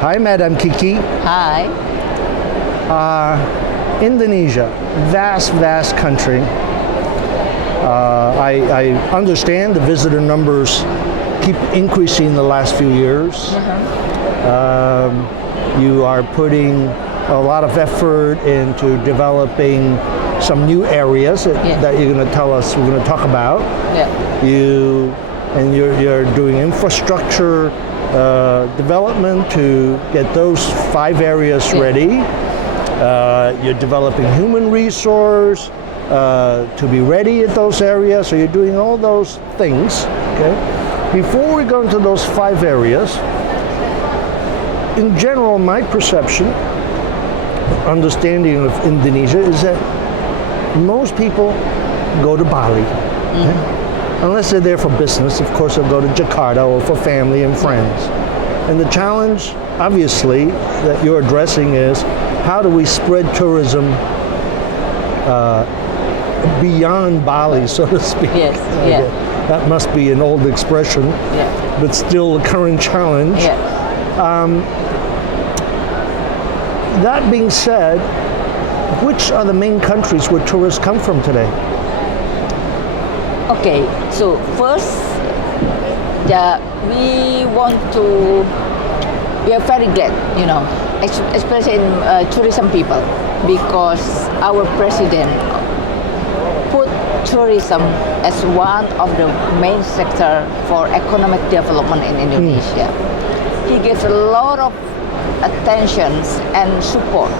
Hi, Madam Kiki. Hi. Indonesia, vast country. I understand the visitor numbers keep increasing in the last few years. You are putting a lot of effort into developing some new areas that you're going to tell us, we're going to talk about. You're doing infrastructure development to get those 5 areas ready. You're developing human resource to be ready at those areas. So you're doing all those things. Okay. Before we go into those 5 areas, in general, my perception, understanding of Indonesia is that most people go to Bali. Okay? Unless they're there for business, of course they'll go to Jakarta or for family and friends. And the challenge, obviously, that you're addressing is how do we spread tourism beyond Bali, so to speak. Yes, That must be an old expression, but still a current challenge. That being said, which are the main countries where tourists come from today? Okay, so first, we are very glad, especially in tourism people, because our president put tourism as one of the main sector for economic development in Indonesia. He gives a lot of attention and support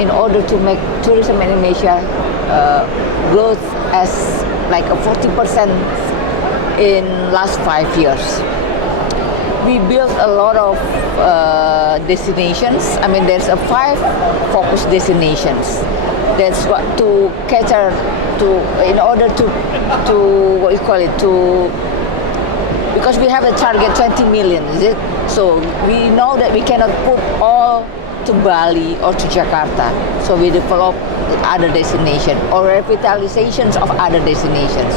in order to make tourism in Indonesia growth as like a 40% in last 5 years. We built a lot of destinations. I mean, there's 5 focus destinations. That's what to cater to, in order to what you call it, to, because we have a target 20 million, is it? So we know that we cannot put all to Bali or to Jakarta. So we develop other destinations or revitalizations of other destinations.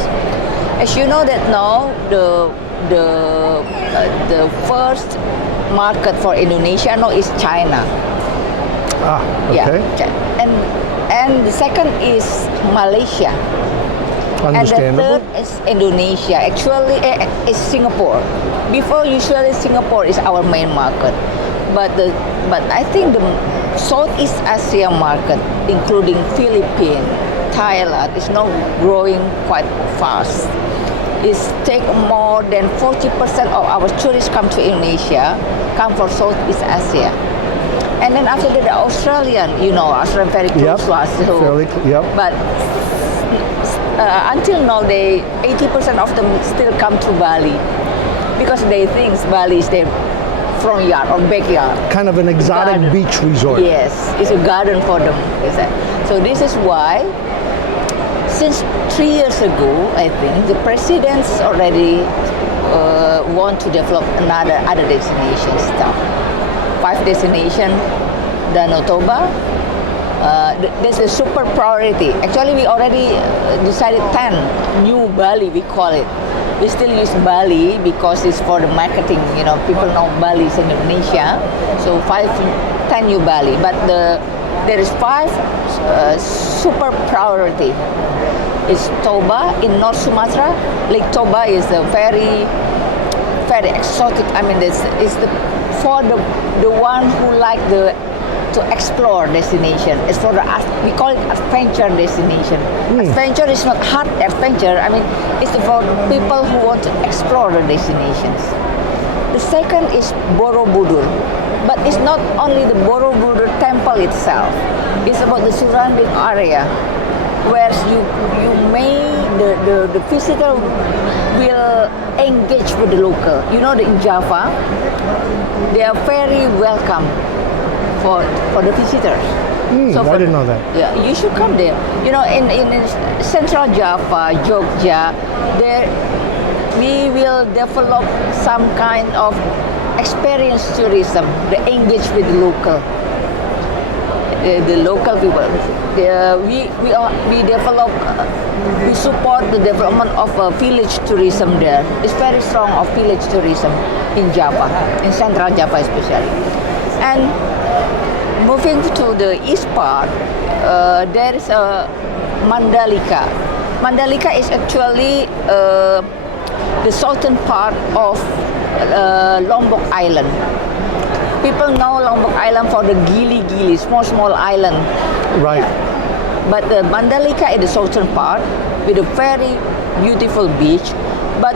As you know that now the first market for Indonesia now is China. Okay. And the second is Malaysia. And the third is Indonesia. Actually, it's Singapore. Before, usually Singapore is our main market, but I think the Southeast Asia market, including Philippines, Thailand, is now growing quite fast. It's take more than 40% of our tourists come to Indonesia, come from Southeast Asia. And then after that, the Australian, Australia very close to us. So, but until now, 80% of them still come to Bali because they think Bali is their front yard or backyard. Kind of an exotic beach resort. Yes, it's a garden for them. So this is why, since 3 years ago, I think the presidents already want to develop other destination stuff. 5 destinations, Danau Toba. That's a super priority. Actually, we already decided 10 new Bali, we call it. We still use Bali because it's for the marketing. People know Bali is in Indonesia. So 10 new Bali. But there is 5 super priority. It's Toba in North Sumatra. Lake Toba is a very exotic. I mean, it's for the one who like to explore destination. It's for we call it adventure destination. Adventure is not hard adventure. I mean, it's for people who want to explore the destinations. The second is Borobudur, but it's not only the Borobudur temple itself. It's about the surrounding area, where the visitor will engage with the local. In Java, they are very welcome for the visitors. So I didn't know that. Yeah, you should come there. In Central Java, Jogja, there we will develop some kind of experience tourism, the engage with the local. The local people. We support the development of village tourism there. It's very strong of village tourism in Java, in Central Java especially. And moving to the east part, there is a Mandalika. Mandalika is actually the southern part of Lombok Island. People know Lombok Island for the gili-gili, small island. Right. But the Mandalika is the southern part with a very beautiful beach. But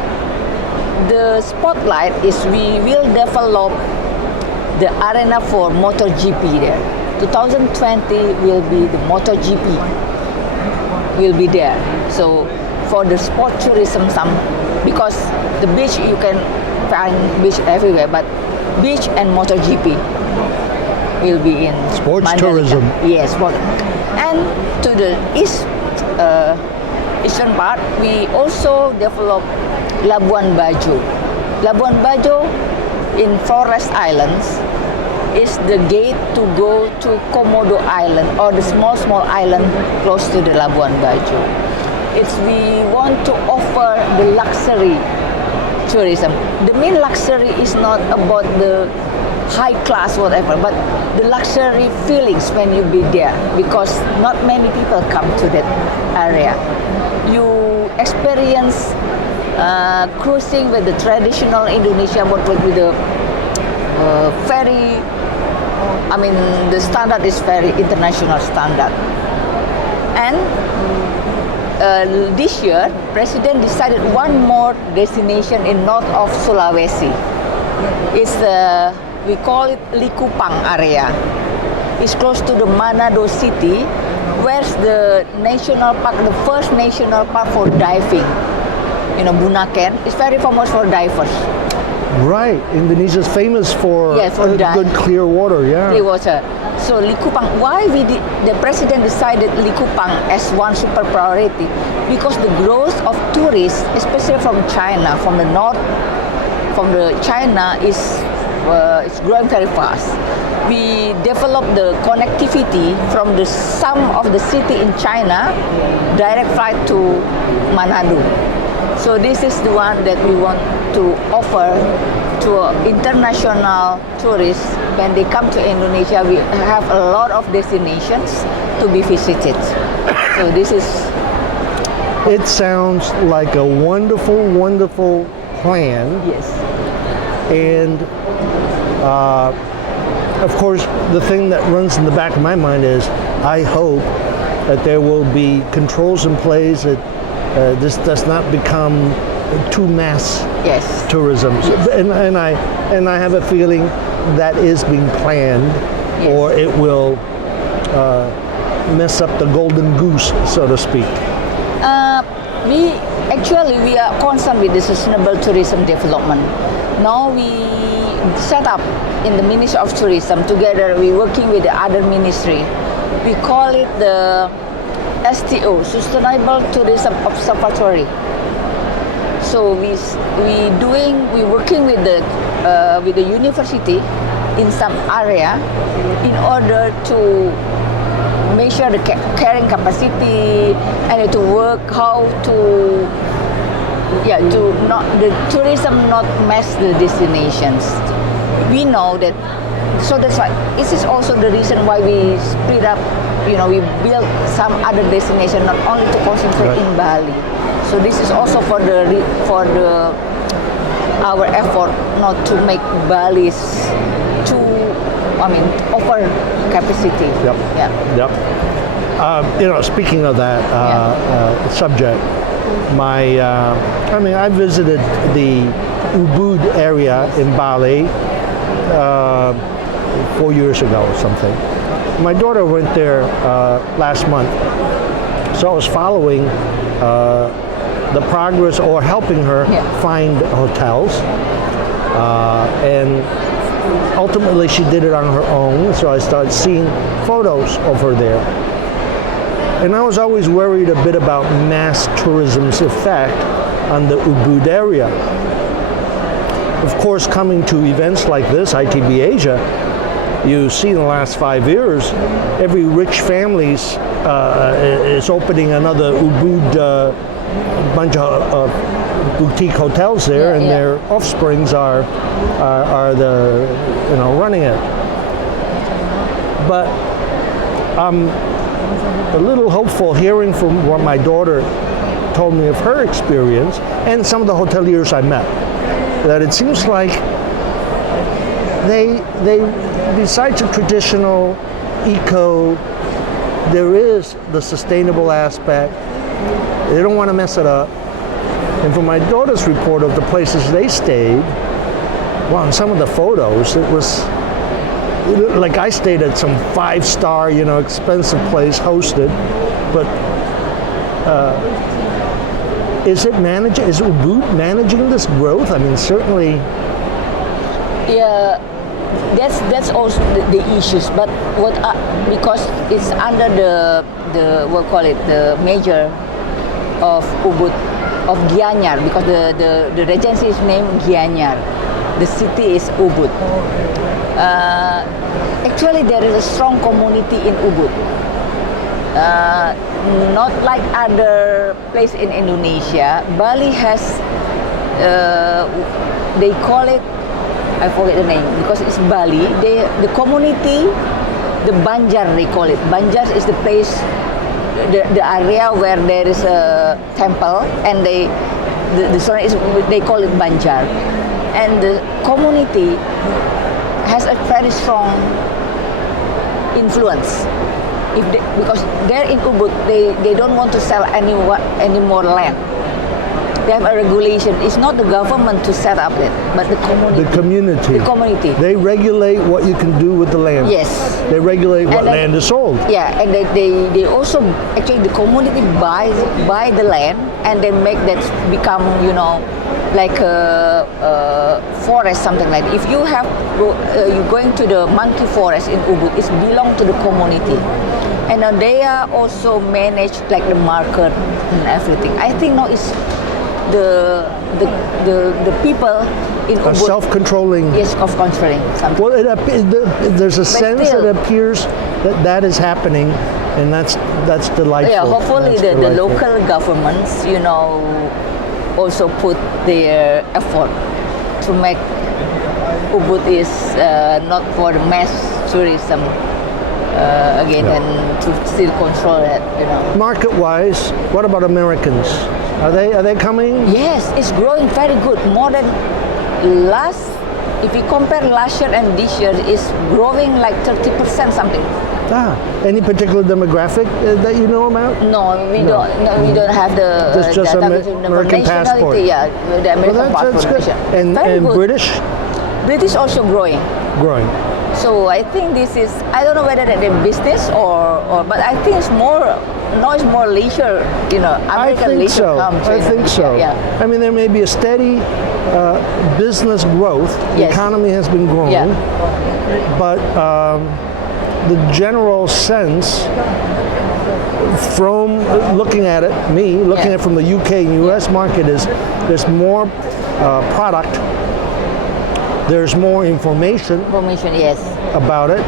the spotlight is we will develop the arena for MotoGP there. 2020 will be the MotoGP will be there. So for the sport tourism, because the beach you can find beach everywhere, but beach and MotoGP will be in Sports Mandalika. tourism. Yes, sport. And to the eastern part, we also develop Labuan Bajo. Labuan Bajo in Forest Islands is the gate to go to Komodo Island or the small island close to the Labuan Bajo. We want to offer the luxury tourism. The main luxury is not about the high class whatever, but the luxury feelings when you be there, because not many people come to that area. You experience cruising with the traditional Indonesian boat with the very, the standard is very international standard. And this year, President decided one more destination in north of Sulawesi. It's we call it Likupang area. It's close to the Manado city, where's the national park, the first national park for diving. Bunaken is very famous for divers. Right. Indonesia is famous for, good clear water. Yeah. Clear water. So Likupang, why the president decided Likupang as one super priority? Because the growth of tourists, especially from China, from the north, China is it's growing very fast. We developed the connectivity from some of the city in China, direct flight to Manado. So this is the one that we want to offer to international tourists. When they come to Indonesia, we have a lot of destinations to be visited. So this is... It sounds like a wonderful, wonderful plan. Yes. And of course, the thing that runs in the back of my mind is I hope that there will be controls in place that this does not become too mass tourism. Yes. And I have a feeling that is being planned, or it will mess up the golden goose, so to speak. We are concerned with the sustainable tourism development. Now we set up in the Ministry of Tourism together. We're working with the other ministry. We call it the STO, Sustainable Tourism Observatory. So we're working with the university in some area in order to measure the carrying capacity and to work how to not the tourism not mess the destinations. We know that, so that's why this is also the reason why we split up. We build some other destination, not only to concentrate in Bali. So this is also for our effort not to make Bali too, over capacity. Yep. Yeah. Yep. Speaking of that subject, I visited the Ubud area in Bali 4 years ago or something. My daughter went there last month, so I was following the progress or helping her find hotels, and ultimately she did it on her own, so I started seeing photos of her there. And I was always worried a bit about mass tourism's effect on the Ubud area. Of course, coming to events like this, ITB Asia, you see in the last 5 years, every rich family is opening another Ubud bunch of boutique hotels there, and their offsprings are running it. But I'm a little hopeful hearing from what my daughter told me of her experience and some of the hoteliers I met, that it seems like they besides the traditional eco, there is the sustainable aspect. They don't want to mess it up. And from my daughter's report of the places they stayed, wow, in some of the photos, it was like I stayed at some 5-star, expensive place hosted, but is Ubud managing this growth? I mean, certainly. Yeah, that's also the issues. But because it's under the what call it, the major of Ubud, of Gianyar, because the regency is named Gianyar. The city is Ubud. Actually, there is a strong community in Ubud. Not like other place in Indonesia. Bali has, they call it, I forget the name because it's Bali. The community, the Banjar they call it. Banjar is the place, the area where there is a temple, and the surrounding is, they call it Banjar. And the community has a very strong influence. Because they're in Ubud, they don't want to sell any more land. They have a regulation. It's not the government to set up it, but the community. The community. The community. They regulate what you can do with the land. Yes. They regulate what land is sold. Yeah, and they also, actually the community buy the land and they make that become, like a forest, something like that. If you have, you're going to the monkey forest in Ubud, it belongs to the community. And they are also managed like the market and everything. I think now it's the people in Ubud. Self-controlling. Yes, self-controlling. Something. Well, there's a sense that appears that is happening, and that's delightful. Yeah, hopefully the local governments, also put their effort to make Ubud is not for the mass tourism again, and to still control it. Market-wise, what about Americans? Are they coming? Yes, it's growing very good. More than last. If you compare last year and this year, it's growing like 30% something. Any particular demographic that you know about? No, we don't. No, we don't have the just American passport. Yeah, the American passport. That's good. And good. British? British also growing. Growing. So I think this is, I don't know whether they're business or but I think it's more. No, it's more leisure. American leisure comes. I think so. Yeah. I mean, there may be a steady business growth. The Yes. economy has been growing, Yeah. but the general sense from looking at it, looking at it from the UK and US market is there's more product, there's more information Yes. about it.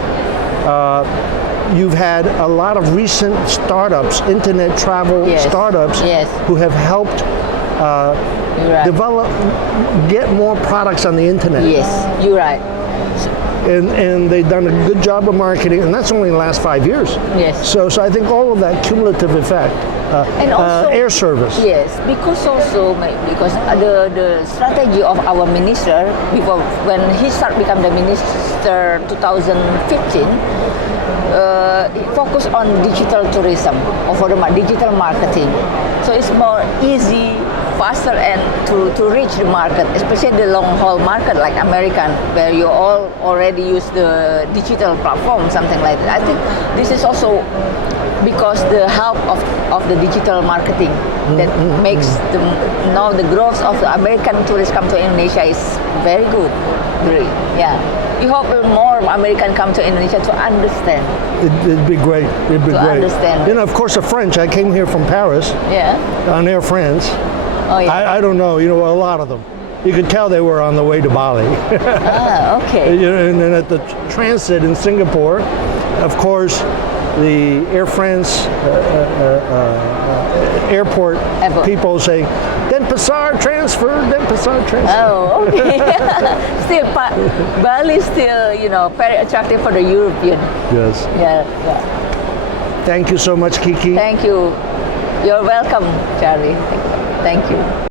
You've had a lot of recent startups, internet travel Yes. startups, Yes. who have helped You're right. get more products on the internet. Yes, you're right. And they've done a good job of marketing, and that's only in the last 5 years. Yes. So I think all of that cumulative effect. And also air service. Yes, because the strategy of our minister before when he started become the minister 2015, he focused on digital tourism or for the digital marketing. So it's more easy, faster, and to reach the market, especially the long haul market like American, where you all already use the digital platform, something like that. I think this is also because the help of the digital marketing that makes the growth of the American tourists come to Indonesia is very good. Yeah. We hope more Americans come to Indonesia to understand. It'd be great. It'd be great. Understand. Of course, the French. I came here from Paris. Yeah. On Air France. Oh yeah. I don't know. A lot of them. You could tell they were on the way to Bali. Okay. And then at the transit in Singapore, of course, the Air France airport people say 10% Denpasar transfer, Denpasar transfer. Oh, okay. Still, Bali is still, very attractive for the European. Yes. Yeah. Thank you so much, Kiki. Thank you. You're welcome, Charlie. Thank you.